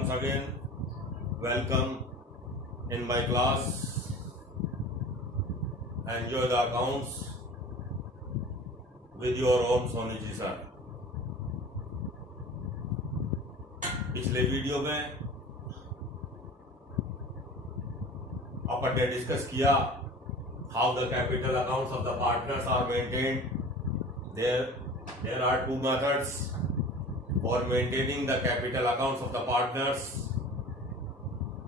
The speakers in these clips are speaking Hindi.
once again welcome in my class. Enjoy the accounts with your own Soni ji sir. पिछले वीडियो में अपन ने डिस्कस किया how the capital accounts of the partners are maintained. There are two methods for maintaining the capital accounts of the partners,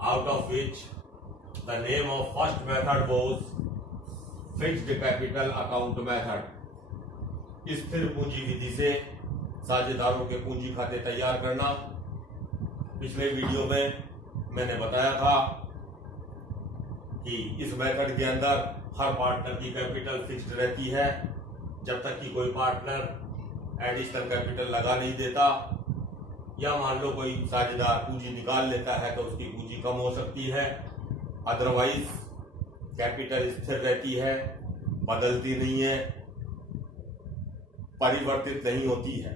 out of which the name of first method was fixed capital account method. स्थिर पूंजी विधि से साझेदारों के पूंजी खाते तैयार करना। पिछले वीडियो में मैंने बताया था कि इस मेथड के अंदर हर पार्टनर की कैपिटल फिक्स्ड रहती है जब तक कि कोई पार्टनर एडिशनल कैपिटल लगा नहीं देता, या मान लो कोई साझेदार पूंजी निकाल लेता है तो उसकी पूंजी कम हो सकती है। अदरवाइज कैपिटल स्थिर रहती है, बदलती नहीं है, परिवर्तित नहीं होती है।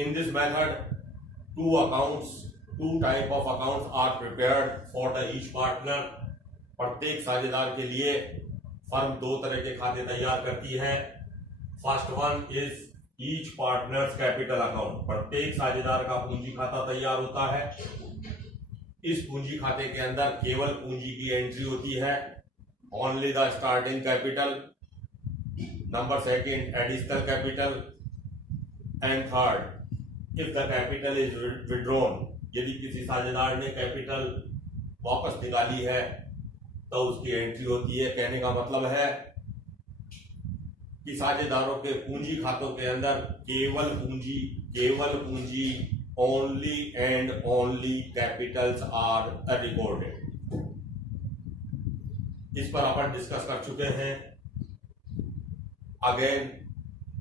In this method, two type of accounts are prepared for the each partner. प्रत्येक साझेदार के लिए फर्म दो तरह के खाते तैयार करती है। First one is each partners capital account. प्रत्येक साझेदार का पूंजी खाता तैयार होता है। इस पूंजी खाते के अंदर केवल पूंजी की एंट्री होती है, only the starting capital. Number second additional capital, and third if the capital is withdrawn. यदि किसी साझेदार ने कैपिटल वापस निकाली है तो उसकी एंट्री होती है। कहने का मतलब है कि साझेदारों के पूंजी खातों के अंदर केवल पूंजी only and only capitals are recorded. इस पर अपन डिस्कस कर चुके हैं। Again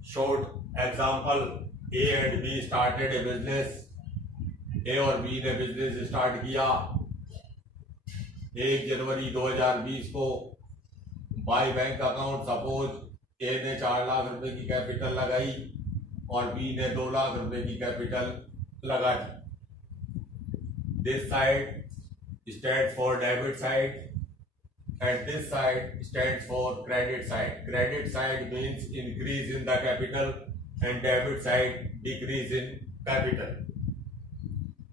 short example, A and B started a business. A और बी ने बिजनेस स्टार्ट किया। 1 जनवरी 2020 को by bank account suppose A ने 4 लाख रुपए की कैपिटल लगाई और बी ने 2 लाख रुपए की कैपिटल लगा दी। This side stand for debit side and this side stands for credit side. Credit side means increase in the capital and debit side decrease in capital.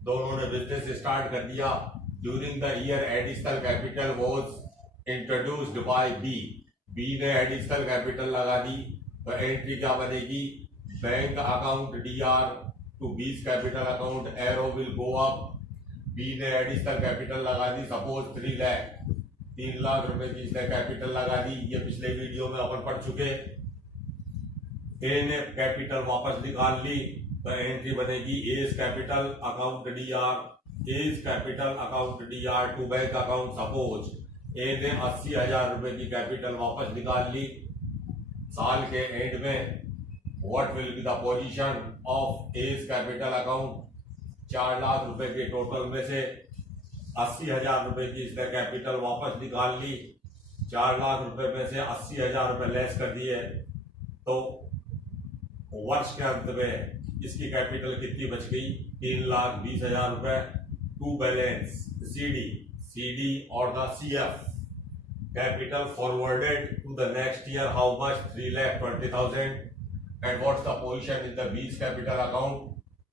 दोनों ने बिजनेस स्टार्ट कर दिया। During the year additional capital was introduced by B. B ने एडिशनल कैपिटल लगा दी तो एंट्री क्या बनेगी? Bank account D R to B's capital account, arrow will go up. B ने एडिशनल कैपिटल लगा दी सपोज 3 लाख रुपए की इसने कैपिटल लगा दी। ये पिछले वीडियो में अपन पढ़ चुके। ए ने कैपिटल वापस निकाल ली तो एंट्री बनेगी as capital account DR, as capital account D R to bank account suppose A ने 80,000 रुपए की कैपिटल वापस निकाल ली। साल के एंड में what will be the position of A's capital account? 4 lakh रुपए के टोटल में से 80,000 रुपए की इसने कैपिटल वापस निकाल ली। 4 लाख रुपए में से 80,000 रुपए लेस कर दिए तो वर्ष के अंत में इसकी कैपिटल कितनी बच गई? 3,20,000 रुपए। टू बैलेंस सीडी और the c f capital forwarded to the next year how much? 3,20,000। And what's the position in the B's capital account?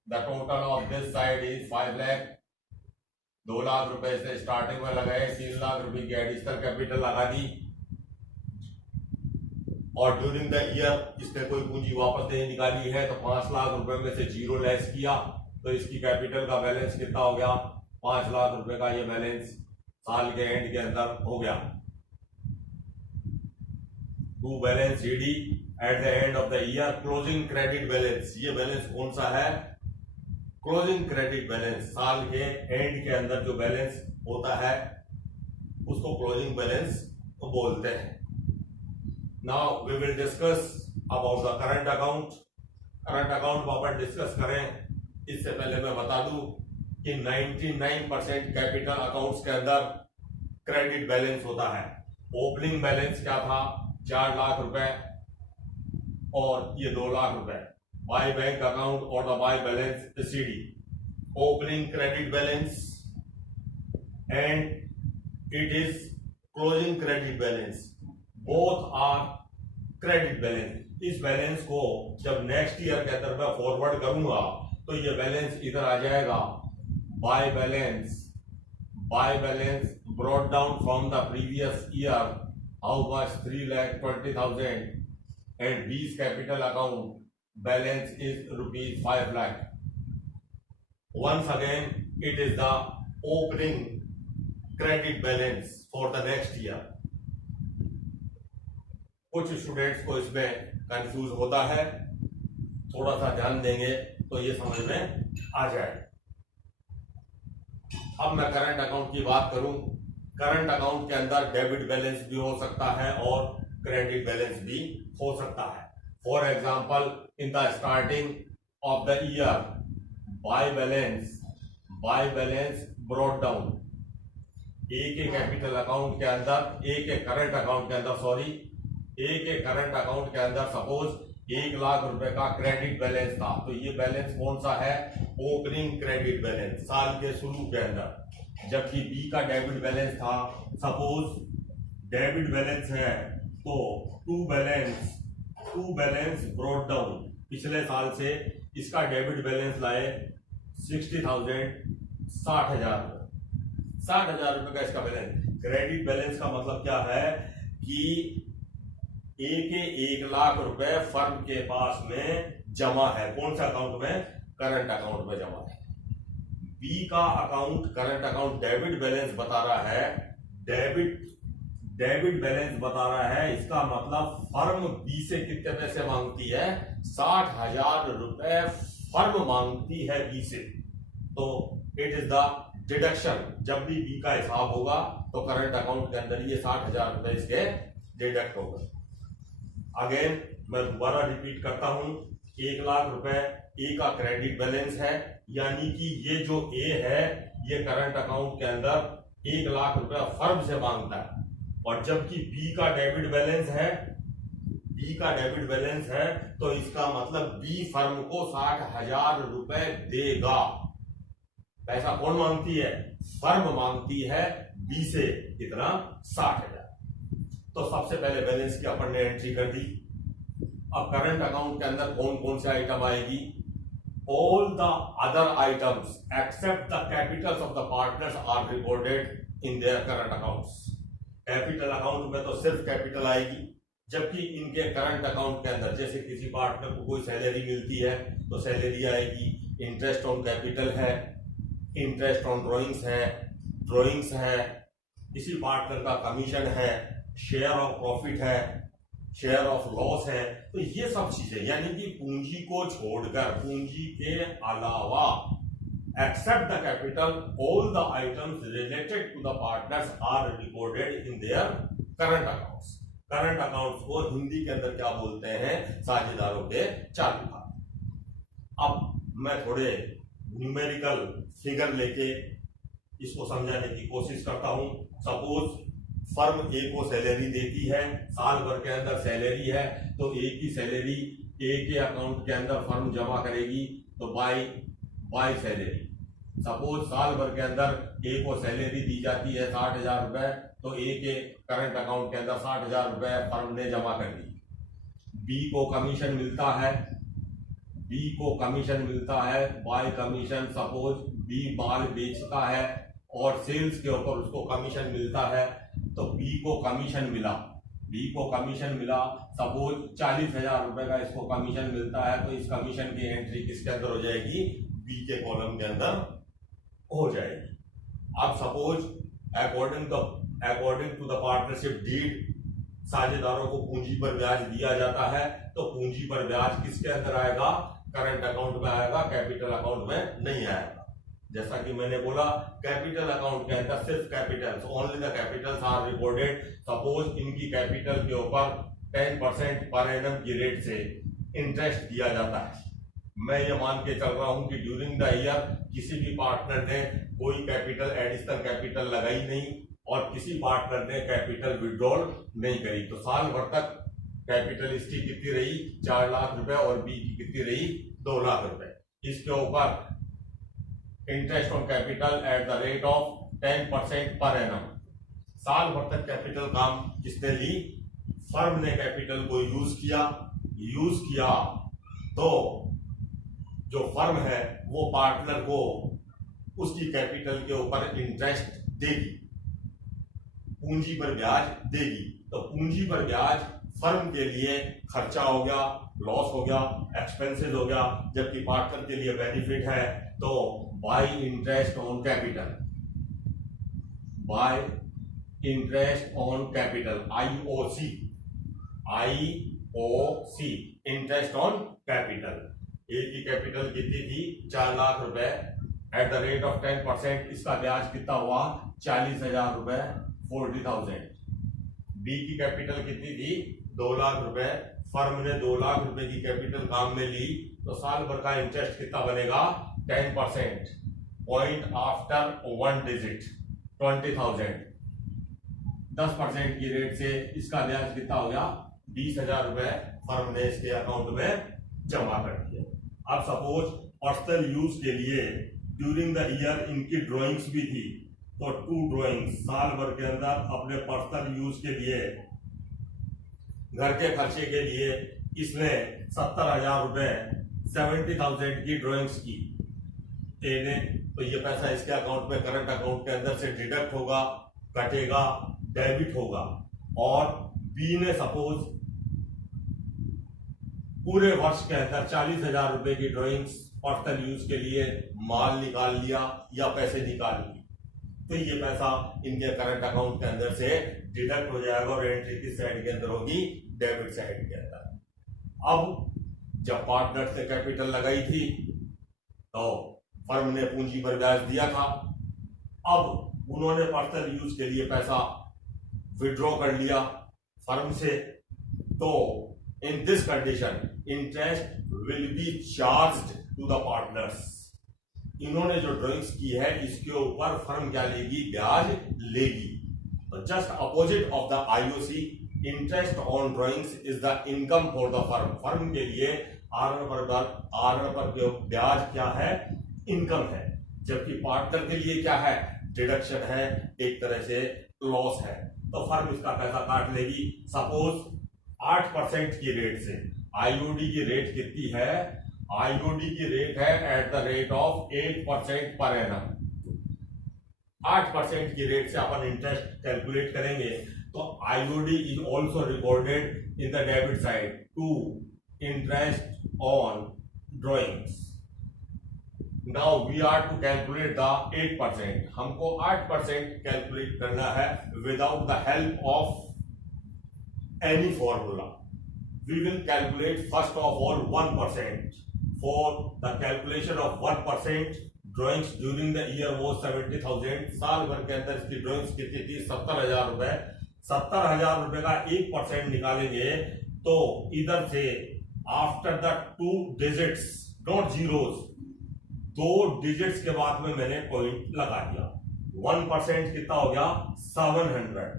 The total of this side is 5 lakh. 2 lakh रुपए से स्टार्टिंग में लगाए, 3 लाख रुपए की एडिशनल कैपिटल लगा दी और ड्यूरिंग द ईयर इसने कोई पूंजी वापस नहीं निकाली है तो 5 लाख रुपए में से 0 लेस किया तो इसकी कैपिटल का बैलेंस कितना हो गया? 5 लाख रुपए का ये बैलेंस साल के एंड के अंदर हो गया। To balance c d at the end of the year. Closing credit balance, ये बैलेंस कौन सा है? Closing credit balance. साल के एंड के अंदर जो बैलेंस होता है उसको क्लोजिंग बैलेंस बोलते हैं। Now we will discuss about the current account. Current account को अपन डिस्कस करें इससे पहले मैं बता दूं कि 99% कैपिटल अकाउंट्स के अंदर क्रेडिट बैलेंस होता है। ओपनिंग बैलेंस क्या था? 4 लाख रुपए और ये 2 लाख रुपए। बाय बैंक अकाउंट और the by balance CD, opening credit balance and it is closing credit balance, both are credit balance. इस बैलेंस को जब नेक्स्ट ईयर के अंदर मैं फॉरवर्ड करूंगा तो ये बैलेंस इधर आ जाएगा, by balance brought down from the previous year, how much 3,20,000 and B's capital account balance is rupees 5 lakh. Once again it is the opening credit balance for the next year. कुछ स्टूडेंट्स को इसमें कंफ्यूज होता है, थोड़ा सा ध्यान देंगे तो ये समझ में आ जाए। अब मैं करंट अकाउंट की बात करूं, करंट अकाउंट के अंदर डेबिट बैलेंस भी हो सकता है और क्रेडिट बैलेंस भी हो सकता है। For example, in the starting of the year by balance brought down, एक कैपिटल अकाउंट के अंदर, एक करंट अकाउंट के अंदर एक करंट अकाउंट के अंदर सपोज 1 लाख रुपए का क्रेडिट बैलेंस था, तो ये बैलेंस कौन सा है, ओपनिंग क्रेडिट बैलेंस साल के शुरू के अंदर। जबकि बी का डेबिट बैलेंस था, सपोज डेबिट बैलेंस है तो टू बैलेंस ब्रॉट डाउन, पिछले साल से इसका डेबिट बैलेंस लाए 60,000, 60,000 रुपए, 60,000 रुपए का इसका बैलेंस। क्रेडिट बैलेंस का मतलब क्या है कि 1 लाख रुपए फर्म के पास में जमा है, कौन सा अकाउंट में, करंट अकाउंट में जमा है। बी का account current account debit balance बता रहा है, डेबिट बैलेंस बता रहा है, इसका मतलब फर्म बी से कितने पैसे मांगती है, 60,000 रुपए फर्म मांगती है बी से। तो इट इज द डिडक्शन, जब भी बी का हिसाब होगा तो करंट अकाउंट के अंदर ये 60,000 रुपए इसके डिडक्ट होगा। अगेन मैं दोबारा रिपीट करता हूं, 1 लाख रुपए ए का क्रेडिट बैलेंस है, यानी कि ये जो ए है ये करंट अकाउंट के अंदर 1 लाख रुपए फर्म से मांगता है, और जबकि बी का डेबिट बैलेंस है तो इसका मतलब बी फर्म को 60,000 रुपए देगा। पैसा कौन मांगती है, फर्म मांगती है बी से कितना, 60,000। तो सबसे पहले बैलेंस की अपन ने एंट्री कर दी। अब करंट अकाउंट के अंदर कौन कौन से आइटम आएगी, all the other items except the capitals of the partners are recorded in their current accounts. Capital account में तो सिर्फ कैपिटल आएगी, जबकि इनके करंट अकाउंट के अंदर जैसे किसी पार्टनर को कोई सैलरी मिलती है तो सैलरी आएगी, इंटरेस्ट ऑन कैपिटल है, इंटरेस्ट ऑन ड्रॉइंग्स है, किसी पार्टनर का कमीशन है, शेयर ऑफ प्रॉफिट है, शेयर ऑफ लॉस है। तो ये सब चीजें, यानी कि पूंजी को छोड़कर, पूंजी के अलावा, except the capital, all the items related to the partners are recorded in their current accounts. Current accounts को हिंदी के अंदर क्या बोलते हैं, साझेदारों के चालू खाते। अब मैं थोड़े न्यूमेरिकल फिगर लेके इसको समझाने की कोशिश करता हूं। सपोज फर्म ए को सैलरी देती है, साल भर के अंदर सैलरी है, तो ए की सैलरी ए के अकाउंट के अंदर फर्म जमा करेगी, तो बाय सैलरी। सपोज साल भर के अंदर ए को सैलरी दी जाती है 60,000 रुपए, तो ए के करंट अकाउंट के अंदर 60,000 रुपए फर्म ने जमा कर दी। बी को कमीशन मिलता है, बाय कमीशन। सपोज बी माल बेचता है और सेल्स के ऊपर उसको कमीशन मिलता है, तो बी को कमीशन मिला, सपोज 40,000 रुपए का इसको कमीशन मिलता है, तो इस कमीशन की एंट्री किसके अंदर हो जाएगी, बी के कॉलम के अंदर हो जाएगी। अब suppose according to the partnership deed, साझेदारों को पूंजी पर ब्याज दिया जाता है, तो पूंजी पर ब्याज किसके अंदर आएगा, करंट अकाउंट में आएगा, कैपिटल अकाउंट में नहीं आएगा। जैसा कि मैंने बोला, कैपिटल अकाउंट के अंदर सिर्फ capitals, only the capitals are recorded. Suppose इनकी कैपिटल के ऊपर 10% पर एनम की रेट से इंटरेस्ट दिया जाता है। मैं ये मान के चल रहा हूं कि ड्यूरिंग द ईयर किसी भी पार्टनर ने कोई कैपिटल, एडिशनल कैपिटल लगाई नहीं और किसी पार्टनर ने कैपिटल विड्रॉल नहीं करी, तो साल भर तक कैपिटल इसकी कितनी रही 4 लाख रुपए और बी की कितनी रही 2 लाख रुपए। इसके ऊपर interest on capital at the rate of 10% per annum. साल भर तक कैपिटल काम किसने ली, फर्म ने कैपिटल को यूज किया तो जो फर्म है वो पार्टनर को उसकी कैपिटल के ऊपर इंटरेस्ट देगी, पूंजी पर ब्याज देगी। तो पूंजी पर ब्याज फर्म के लिए खर्चा हो गया, लॉस हो गया, एक्सपेंसेस हो गया, जबकि पार्टनर के लिए बेनिफिट है। तो by interest on capital, by interest on capital, IOC, interest on capital. A की कैपिटल कितनी थी 4 लाख रुपए, एट द रेट ऑफ 10%, इसका ब्याज कितना हुआ 40,000 रुपए, 40,000। बी की कैपिटल कितनी थी 2 लाख रुपए, फर्म ने 2 लाख रुपए की कैपिटल काम में ली, तो साल भर का इंटरेस्ट कितना बनेगा 10%, पॉइंट आफ्टर 1 डिजिट 20,000। 10% की रेट से इसका ब्याज कितना हो गया 20,000 रुपए, फर्म ने इसके अकाउंट में जमा कर दिए। अब सपोज पर्सनल यूज के लिए ड्यूरिंग द ईयर इनकी ड्राइंग्स भी थी, तो 2 ड्राइंग्स साल भर के अंदर अपने पर्सनल यूज के लिए, घर के खर्चे के लिए इसने 70,000 रुपए 70,000 की ड्राइंग्स की ए ने, तो ये पैसा इसके अकाउंट में करंट अकाउंट के अंदर से डिडक्ट होगा, कटेगा, डेबिट होगा। और बी ने सपोज पूरे वर्ष के अंदर 40,000 रुपए की ड्राइंग्स पर्सनल यूज के लिए माल निकाल लिया या पैसे निकाल लिए, तो ये पैसा इनके करंट अकाउंट के अंदर से डिडक्ट हो जाएगा और एंट्री किस साइड के अंदर होगी डेबिट साइड के अंदर। अब जब पार्टनर ने कैपिटल लगाई थी तो फर्म ने पूंजी पर ब्याज दिया था, अब उन्होंने पर्सनल यूज के लिए पैसा विड्रॉ कर लिया फर्म से, तो in this condition interest will be charged to the partners. इन्होंने जो ड्राइंग्स की है इसके ऊपर फर्म क्या लेगी, ब्याज लेगी। तो just opposite of the IOC, interest on drawings is the income for the firm. Firm के लिए आर पर ब्याज क्या है, इनकम है, जबकि पार्टनर के लिए क्या है, डिडक्शन है, एक तरह से लॉस है। तो फर्म इसका पैसा काट लेगी। सपोज 8% की रेट से, आईओडी की रेट कितनी है, आईओडी की रेट है at the rate of 8% per annum. 8% की रेट से अपन इंटरेस्ट कैलकुलेट करेंगे, तो IOD is also recorded in the debit side to interest on drawings. Now we are to calculate the 8%। हमको 8% कैलकुलेट करना है without the help of any formula. We will calculate first of all 1%. For the calculation of 1%, drawings during the year was 70,000। साल भर के अंदर इसकी ड्राइंग्स कितनी थी 70,000 रुपए। 70,000 रुपए का 1% निकालेंगे तो इधर से after the 2 digits, not zeros, 2 digits के बाद में मैंने पॉइंट लगा दिया। 1% कितना हो गया 700।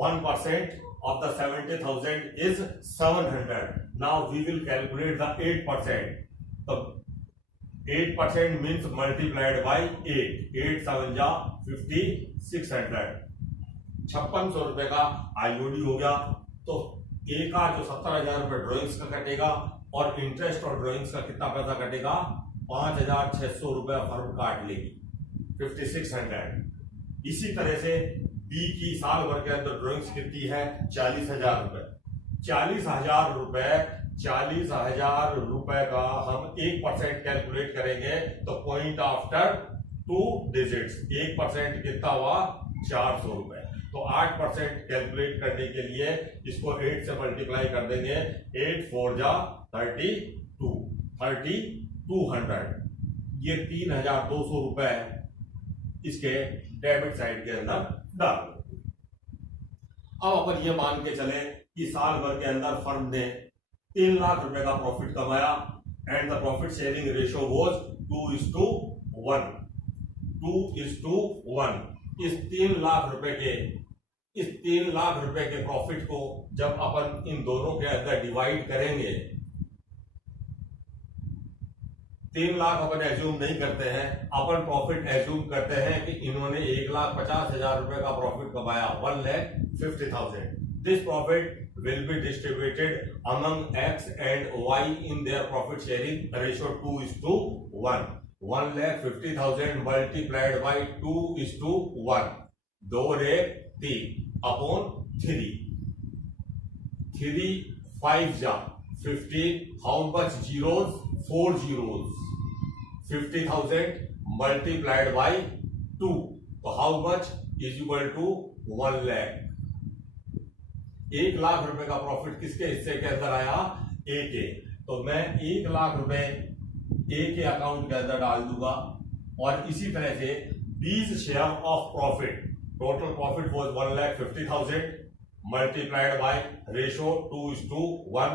1% of the 70,000 is 700. Now we will calculate the 8%. So 8% means multiplied by 8. 8 7 जा 5,600। 5600 रुपए का आईओडी हो गया। तो ए का जो 70,000 रुपए ड्राइंग्स का कटेगा और इंटरेस्ट और ड्राइंग्स का कितना पैसा कटेगा 5,600 रुपए फर्म काट लेगी, 5,600। इसी तरह से बी की साल भर के अंदर ड्राइंग्स कितनी है 40,000 रुपए। 40,000 रुपए, 40,000 रुपए का हम 1% कैलकुलेट करेंगे तो पॉइंट आफ्टर 2 डिजिट्स 1% कितना हुआ 400 रुपए। तो 8% कैलकुलेट करने के लिए इसको 8 से मल्टीप्लाई कर देंगे। 8 4 जा 32, 3,200। ये 3,200 रुपए इसके डेबिट साइड के अंदर डाल। अब अपन ये मान के चले कि साल भर के अंदर फर्म ने 3 लाख रुपए का प्रॉफिट कमाया and the profit sharing ratio was 2:1। 2:1। इस 3 लाख रुपए के इस 3 लाख रुपए के प्रॉफिट को जब अपन इन दोनों के अंदर डिवाइड करेंगे, 3 लाख अपन एज्यूम नहीं करते हैं, अपन प्रॉफिट एज्यूम करते हैं कि इन्होंने 1,50,000 रुपए का प्रॉफिट कमाया, 1,50,000। This profit will be distributed among X and Y in their profit sharing ratio 2:1. 1,50,000 multiplied by 2:1. 2 रेख 3 अपॉन 3. 3 5 जा 15. How much zeros? 4 zeros. 50,000 multiplied by 2. So how much is equal to 1 lakh? 1 lakh रुपए का प्रॉफिट किसके हिस्से के अंदर आया? ए के। तो मैं 1 लाख रुपए ए के अकाउंट के अंदर डाल दूंगा और इसी तरह से बीज share of profit, total profit was 1,50,000 multiplied by ratio 2:1.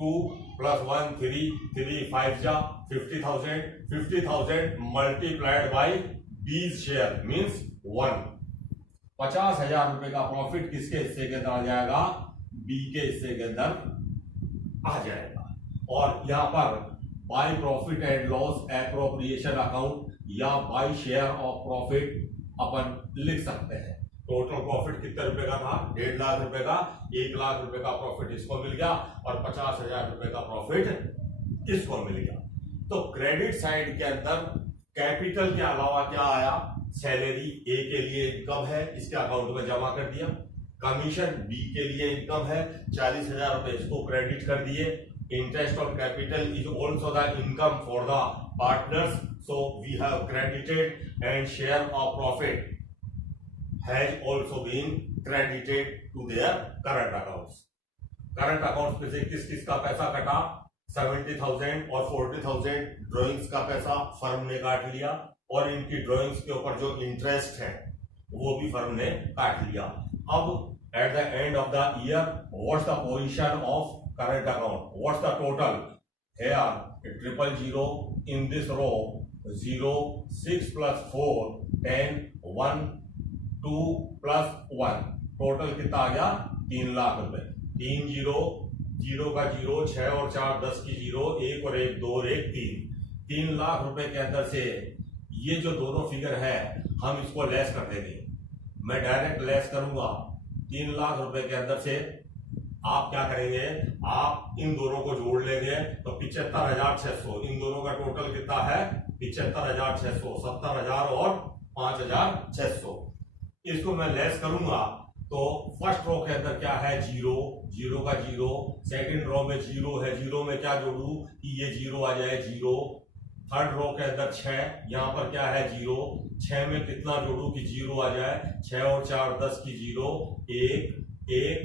2 + 1 3. 3 5 जा 50,000. 50,000 मल्टीप्लाइड बाय बीज शेयर मीन्स 1. 50,000 रुपए का प्रॉफिट किसके हिस्से के अंदर आ जाएगा? बी के हिस्से के अंदर आ जाएगा। और यहां पर by profit and loss appropriation account या बाय शेयर ऑफ प्रॉफिट अपन लिख सकते हैं। टोटल प्रॉफिट कितने रुपए का था? 1.5 लाख रुपए का। 1 लाख रुपए का प्रॉफिट इसको मिल गया और 50,000 रुपए का प्रॉफिट इसको मिल गया। तो क्रेडिट साइड के अंदर कैपिटल के अलावा क्या आया? सैलरी ए के लिए इनकम है, इसके अकाउंट में जमा कर दिया। कमीशन बी के लिए इनकम है, 40,000 रुपए इसको क्रेडिट कर दिए। Interest on capital is also the income for the partners, so we have credited and share of profit has also been credited to their current accounts. Current accounts में से किस किस का पैसा कटा? 70,000 और 40,000 ड्रॉइंग्स का पैसा फर्म ने काट लिया और इनकी ड्राइंग्स के ऊपर जो इंटरेस्ट है वो भी फर्म ने काट लिया। अब at the end of the year what's the position of current account? What's the total? Here 000 in this row 0 6 + 4 10 1 2 + 1 total कितना आ गया? 3 लाख रुपए। 3 0 का 0 6 और 4 10 की 0 1 और 1 2 और 1 3। 3 लाख रुपए के अंदर से ये जो दोनों फिगर है हम इसको लेस कर देंगे। मैं डायरेक्ट लेस करूंगा। 3 लाख रुपए के अंदर से आप क्या करेंगे? आप इन दोनों को जोड़ लेंगे तो 75,600। इन दोनों का टोटल कितना है? 75,600। 70,000 और 5,600। इसको मैं लेस करूंगा तो फर्स्ट रो के अंदर क्या है? 0 का 0। सेकंड रो में 0 है, 0 में क्या जोड़ू कि ये 0 आ जाए 0। थर्ड रो के अंदर 6, यहां पर क्या है? 0। 6 में कितना जोड़ू कि 0 आ जाए? 6 और 4 10 की 0 1 1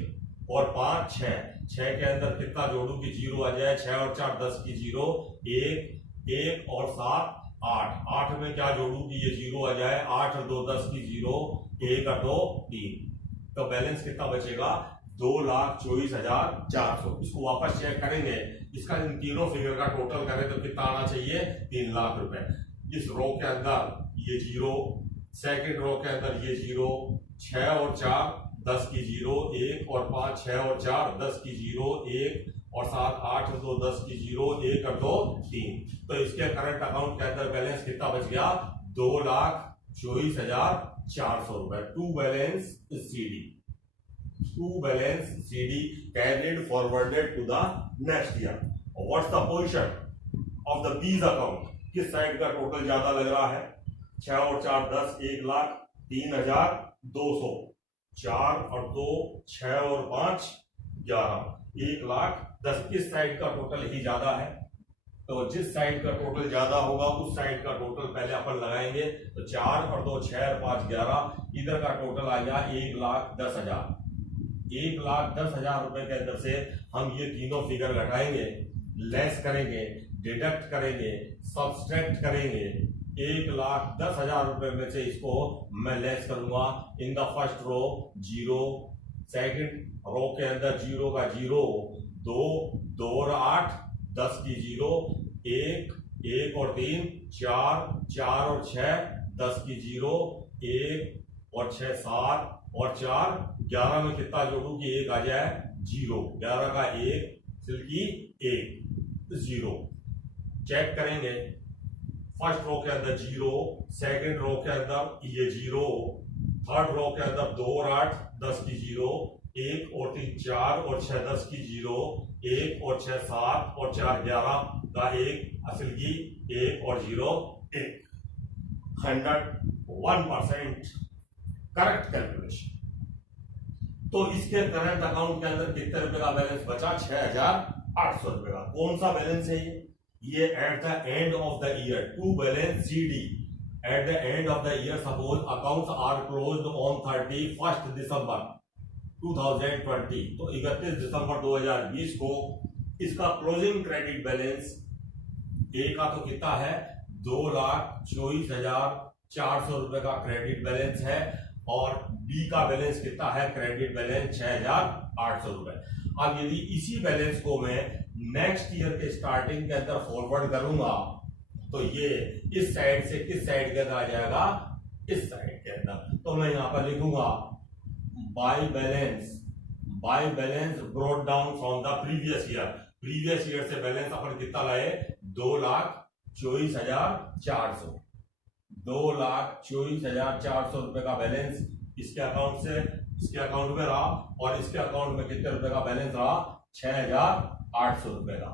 और 5 6। 6 के अंदर कितना जोड़ू कि 0 आ जाए? 6 और 4 10 की 0 1 1 और 7 8। 8 में क्या जोड़ू कि ये 0 आ जाए? 8 और 2 10 की 0 1 और 2 3। तो बैलेंस कितना बचेगा? 2,24,400। इसको वापस चेक करेंगे, इसका इन तीनों फिगर का टोटल करें तो कितना आना चाहिए? 3 लाख रुपए। इस रो के अंदर ये 0, सेकंड रो के अंदर ये 0, 6 और 4 10 की 0 1 और 5 6 और 4 10 की 0 1 और 7 8 और 2 10 की 0 1 और 2 3। तो इसके करंट अकाउंट के अंदर बैलेंस कितना बच गया? 2,24,400 रुपए। To balance CD carried forwarded to the next year. What's the position of the B's account? किस साइड का टोटल ज्यादा लग रहा है? 6 और 4 10 1,03,200। 4 और 2 6 और 5 11 1,10,000। किस साइड का टोटल ही ज्यादा है? तो जिस साइड का टोटल ज्यादा होगा उस साइड का टोटल पहले अपन लगाएंगे। तो 4 और 2 6 और 5 11, इधर का टोटल आ गया 1,10,000। 1,10,000 रुपए के अंदर से हम ये तीनों फिगर घटाएंगे, लेस करेंगे, डिडक्ट करेंगे, सब्सट्रैक्ट करेंगे। 1,10,000 रुपए में से इसको मैं लेस करूंगा। In the first row 0, second row के अंदर 0 का 0 2 2 और 8 10 की 0 1 1 और 3 4 4 और 6 10 की 0 1 और 6 7 और 4, 11 में कितना जोड़ू कि 1 आ जाए 0, 11 का 1 सिल्की 1 0। चेक करेंगे, फर्स्ट रो के अंदर 0, सेकंड रो के अंदर ये 0, थर्ड रो के अंदर 2 और 8 10 की 0, 1 और 3 4 और 6 10 की 0, 1 और 6 7 और 4 11 का 1 असल की 1 और 0 1। 101% करेक्ट कैलकुलेशन। तो इसके करंट अकाउंट के अंदर कितने रुपए का बैलेंस बचा? 6,800 रुपए का। कौन सा बैलेंस है ये at the end of the year, to balance CD at the end of the year. Suppose accounts are closed on 31 December 2020, तो 31 दिसंबर 2020 को इसका क्लोजिंग क्रेडिट बैलेंस ए का तो कितना है 2,24,400 रुपए का क्रेडिट बैलेंस है, और बी का बैलेंस कितना है क्रेडिट बैलेंस 6,800 रुपए। अब यदि इसी बैलेंस को मैं नेक्स्ट ईयर के स्टार्टिंग के अंदर फॉरवर्ड करूंगा तो ये इस साइड से किस साइड के अंदर आ जाएगा? इस साइड के अंदर। तो मैं यहां पर लिखूंगा by balance brought down from the previous year से बैलेंस अपन कितना लाए? 2,24,400 2,24,400 रुपए का बैलेंस इसके अकाउंट से इसके अकाउंट में रहा, और इसके अकाउंट में कितने रुपए का बैलेंस रहा? 6,800 रुपए का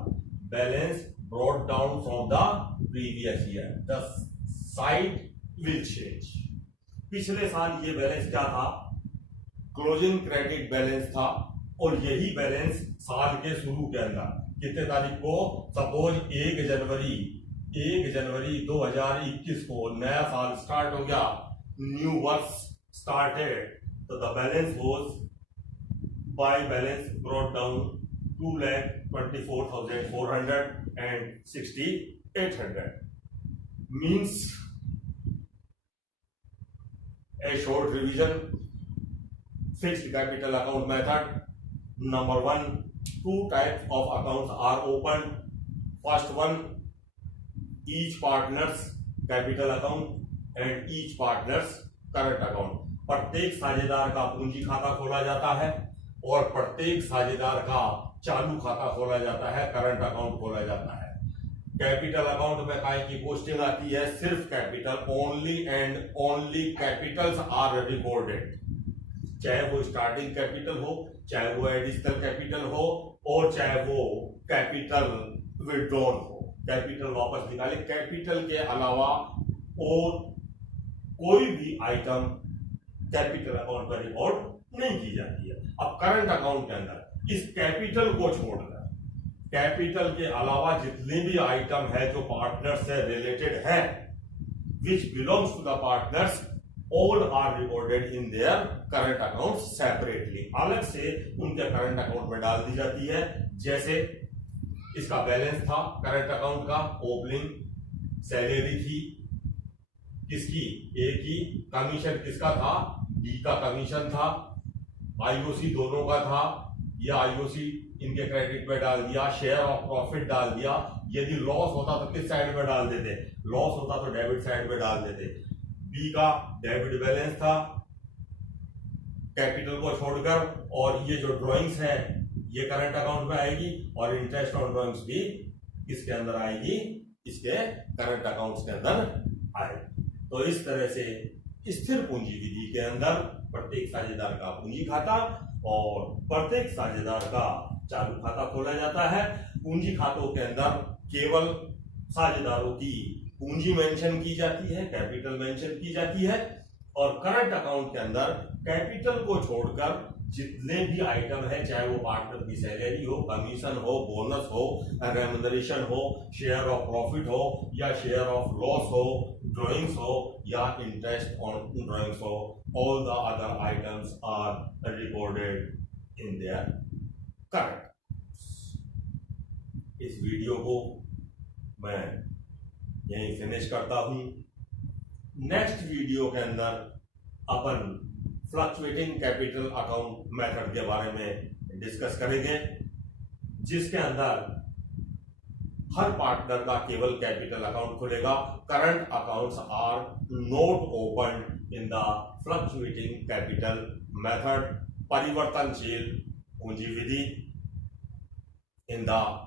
balance brought down from the previous year. The side will change. पिछले साल ये बैलेंस क्या था? क्लोजिंग क्रेडिट बैलेंस था, और यही बैलेंस साल के शुरू के अंदर कितने तारीख को? सपोज 1 जनवरी 2021 को नया साल स्टार्ट हो गया, न्यू वर्ष स्टार्टेड, तो the balance was by balance brought down 2,24,400 and 6,800 means a short revision. Fixed capital account method. Number 1, 2 types of accounts are opened. First one, each partner's capital account and each partner's current account. प्रत्येक साझेदार का पूंजी खाता खोला जाता है और प्रत्येक साझेदार का चालू खाता खोला जाता है, करंट अकाउंट खोला जाता है। कैपिटल अकाउंट में काय की पोस्टिंग आती है? सिर्फ capital, only and only capitals are recorded, चाहे वो स्टार्टिंग कैपिटल हो, चाहे वो एडिशनल कैपिटल हो, और चाहे वो कैपिटल विड्रॉल हो, कैपिटल वापस निकाले। कैपिटल के अलावा और कोई भी आइटम कैपिटल अकाउंट पर रिकॉर्ड नहीं की जाती है। अब करंट अकाउंट के अंदर इस कैपिटल को छोड़कर कैपिटल के अलावा जितने भी आइटम है जो पार्टनर से रिलेटेड है, which belongs to the partners, all are recorded in their current account separately, अलग से उनके करंट अकाउंट में डाल दी जाती है। जैसे इसका बैलेंस था करंट अकाउंट का, ओपनिंग सैलरी थी किसकी? ए की। कमीशन किसका था? बी का कमीशन था। आईओसी दोनों का था, या आईओसी इनके क्रेडिट पे डाल दिया, शेयर ऑफ प्रॉफिट डाल दिया। यदि लॉस होता तो किस साइड में डाल देते? लॉस होता तो डेबिट साइड में डाल देते। बी का डेबिट बैलेंस था कैपिटल को छोड़कर, और ये जो ड्रॉइंग्स है ये करंट अकाउंट में आएगी, और इंटरेस्ट ऑन ड्रॉइंग्स भी किसके अंदर आएगी? इसके करंट अकाउंट्स के अंदर आएगी। तो इस तरह से स्थिर पूंजी विधि के अंदर प्रत्येक साझेदार का पूंजी खाता और प्रत्येक साझेदार का चालू खाता खोला जाता है। पूंजी खातों के अंदर केवल साझेदारों की पूंजी मेंशन की जाती है, कैपिटल मेंशन की जाती है, और करंट अकाउंट के अंदर कैपिटल को छोड़कर जितने भी आइटम है, चाहे वो पार्टनर की सैलरी हो, कमीशन हो, बोनस हो, रेम्यूनरेशन हो, शेयर ऑफ प्रॉफिट हो या शेयर ऑफ लॉस हो, ड्रॉइंग्स हो या इंटरेस्ट ऑन ड्रॉइंग्स हो, all the other items are recorded in their current. इस वीडियो को मैं यहीं फिनिश करता हूं। नेक्स्ट वीडियो के अंदर अपन फ्लक्चुएटिंग कैपिटल अकाउंट मेथड के बारे में डिस्कस करेंगे, जिसके अंदर हर पार्टनर का केवल कैपिटल अकाउंट खुलेगा। Current accounts are not open in the fluctuating capital method, परिवर्तनशील पूंजी विधि in the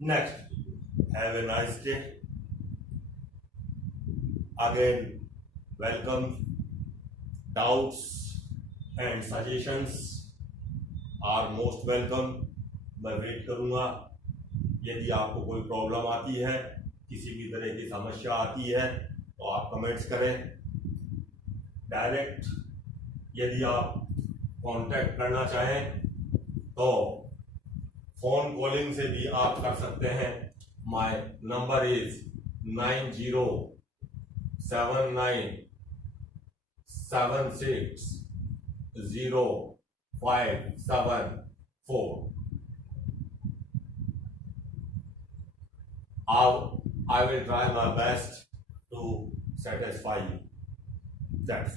next video. Have a nice day. Again, welcome. Doubts and suggestions are most welcome. मैं वेट करूंगा. यदि आपको कोई प्रॉब्लम आती है, किसी भी तरह की समस्या आती है, तो आप कमेंट्स करें. डायरेक्ट यदि आप कांटेक्ट करना चाहें तो फोन कॉलिंग से भी आप कर सकते हैं. My number is 9079760574. I will try my best to satisfy you. That's